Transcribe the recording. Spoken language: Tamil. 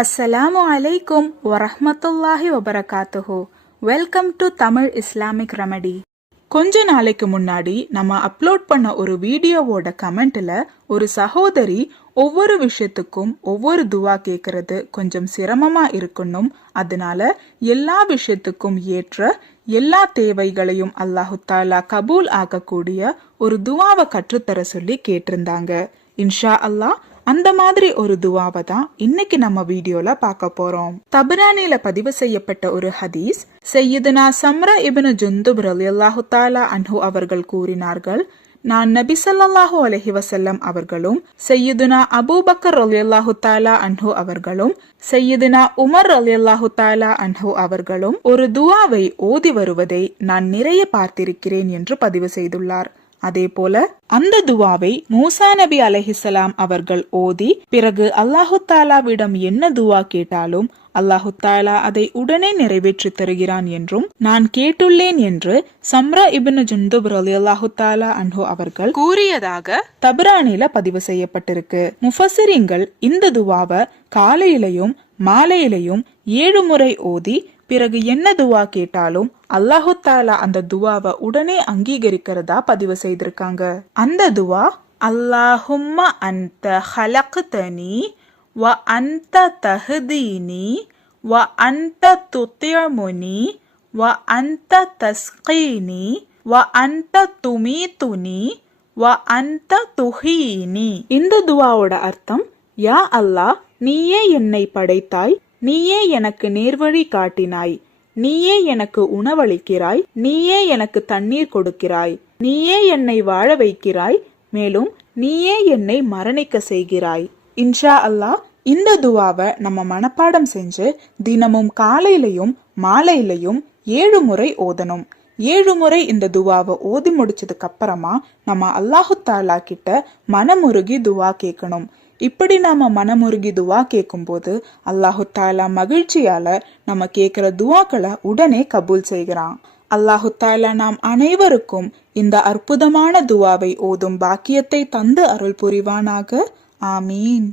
அஸ்ஸலாமு அலைக்கும் வரஹ்மத்துல்லாஹி வபரகாத்துஹு. Welcome to Tamil Islamic remedy. கொஞ்ச நாளைக்கு முன்னாடி நம்ம அப்லோட் பண்ண ஒரு வீடியோவோட கமெண்ட்ல ஒரு சகோதரி ஒவ்வொரு விஷயத்துக்கும் ஒவ்வொரு துவா கேட்கறது கொஞ்சம் சிரமமா இருக்கணும், அதனால எல்லா விஷயத்துக்கும் ஏற்ற எல்லா தேவைகளையும் அல்லாஹு தாலா கபூல் ஆகக்கூடிய ஒரு துவாவை கற்றுத்தர சொல்லி கேட்டிருந்தாங்க. இன்ஷா அல்லாஹ் அந்த மாதிரி ஒரு துவாவை தான் இன்னைக்கு நம்ம வீடியோல பார்க்க போறோம். தபரானில பதிவு செய்யப்பட்ட ஒரு ஹதீஸ், சையதுனா சம்ரா இப்னு ஜுந்துப் ரலியல்லாஹு தஆலா அன்ஹு அவர்கள் கூறினார்கள், நான் நபி ஸல்லல்லாஹு அலைஹி வஸல்லம் அவர்களும் சையதுனா அபூபக்கர் ரலியல்லாஹு தஆலா அன்ஹு அவர்களும் சையதுனா உமர் ரலியல்லாஹு தஆலா அன்ஹு அவர்களும் ஒரு துவாவை ஓதி வருவதை நான் நிறைய பார்த்திருக்கிறேன் என்று பதிவு செய்துள்ளார். அதே போல அந்த துவாவை மூசா நபி அலைஹிஸ்ஸலாம் அவர்கள் ஓதி பிறகு அல்லாஹு தாலாவிடம் என்ன துவா கேட்டாலும் அல்லாஹு தாலா அதை உடனே நிறைவேற்றி தருகிறான் என்றும் நான் கேட்டுள்ளேன் என்று சம்ரா இப்னு ஜுந்துப் ரலியல்லாஹு தஆலா அன்ஹு அவர்கள் கூறியதாக தபரானில பதிவு செய்யப்பட்டிருக்கு. முஃபஸ்ஸிரீன்கள் இந்த துவாவை காலையிலையும் மாலையிலையும் 7 முறை ஓதி பிறகு என்ன துவா கேட்டாலும் அல்லாஹு தாலா அந்த துவாவை உடனே அங்கீகரிக்கிறதா பதிவு செய்திருக்காங்க. அந்த துவா, அல்லாஹும்ம அன்த ஹலக்தனி வ அன்த தஹ்தீனி வ அன்த துத்யமுனி வ அன்த தஸ்கீனி வ அன்த துமீதுனி வ அன்த துஹீனி. இந்த துவாவோட அர்த்தம், யா அல்லாஹ், நீயே என்னை படைத்தாய், நீயே எனக்கு நேர்வழி காட்டினாய், நீயே எனக்கு உணவளிக்கிறாய், நீயே எனக்கு தண்ணீர் கொடுக்கிறாய், நீயே என்னை வாழ வைக்கிறாய், மேலும் நீயே என்னை மரணிக்க செய்கிறாய். இன்ஷா அல்லாஹ் இந்த துவாவை நம்ம மனப்பாடம் செஞ்சு தினமும் காலையிலையும் மாலையிலையும் 7 முறை ஓதணும். 7 முறை இந்த துவாவை ஓதி முடிச்சதுக்கு அப்புறமா நம்ம அல்லாஹு தாலா கிட்ட மனமுருகி துவா கேட்கணும். இப்படி நாம மனமுருகி துவா கேட்கும் போது அல்லாஹு தாலா மகிழ்ச்சியால நம்ம கேட்கிற துவாக்களை உடனே கபூல் செய்கிறான். அல்லாஹு தாலா நாம் அனைவருக்கும் இந்த அற்புதமான துவாவை ஓதும் பாக்கியத்தை தந்து அருள் புரிவானாக. ஆமீன்.